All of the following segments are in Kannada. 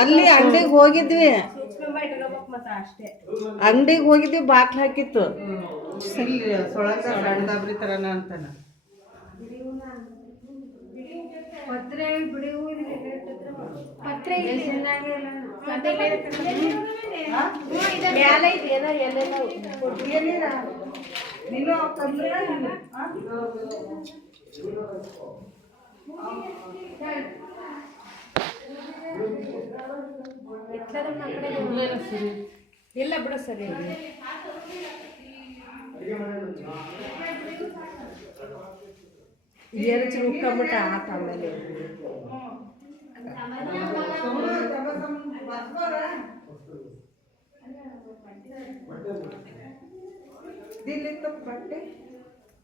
ಅಲ್ಲಿ ಅಂಗಡಿಗೆ ಹೋಗಿದ್ವಿ, ಅಂಗಡಿಗೆ ಹೋಗಿದ್ವಿ, ಬಾಕ್ಲ ಹಾಕಿತ್ತು ಇಲ್ಲಿ ಸೊಳಗ ಸಣ್ಣದಾಬ್ರಿ ತರನ ಅಂತಾನ. ಇಲ್ಲ ಬಿಡು ಸರಿ. ಎರಚು ರುಕ್ಕಂಬಿಟ್ಟ ಆತ ಆಮೇಲೆ ಬಟ್ಟೆ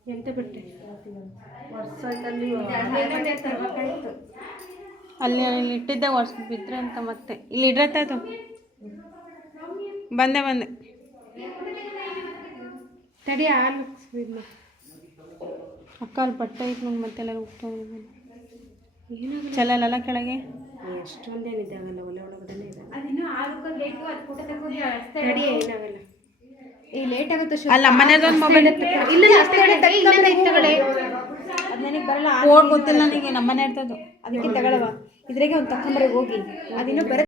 ಎಂತ ಬಟ್ಟೆ ವರ್ಷದಲ್ಲಿ ಅಲ್ಲಿ ಇಟ್ಟಿದ್ದೆ ವರ್ಷ ಬಿದ್ರೆ ಅಂತ ಮತ್ತೆ ಇಲ್ಲಿ ಇಡ್ರತ್ತಾಯ್ತು. ಬಂದೆ ತಡಿ ಹಾಲು ಅಕ್ಕ ಅಲ್ಲಿ ಬಟ್ಟೆ ಇತ್ತು ನಂಗೆ ಮತ್ತೆಲ್ಲ ಹೋಗ್ತಾ ಚಲಲ್ಲ ಕೆಳಗೆ ಎಷ್ಟೊಂದೇನಿದ್ದಾವಲ್ಲ ಒಲೆ ಒಳಗಡೆ ತಡಿ ಏನಾಗಲ್ಲ. ಈ ಲೇಟ್ ಆಗುತ್ತೆ. ಅಲ್ಲ ಮನೆಯದೊಂದು ಮೊಬೈಲ್ ಇಲ್ಲ ನನಗೆ ಬರಲ್ಲ. ಕೋಡ್ ಗೊತ್ತಿಲ್ಲ ನನಗೆ, ನಮ್ಮನೆ ಇರ್ತದ್ದು ಅದಕ್ಕೆ ತಗೊಳವ ಇದ್ರಾಗೆ ಒಂದು ತಕೊಂಬರ ಹೋಗಿ ಅದಿನ್ನೂ ಬರ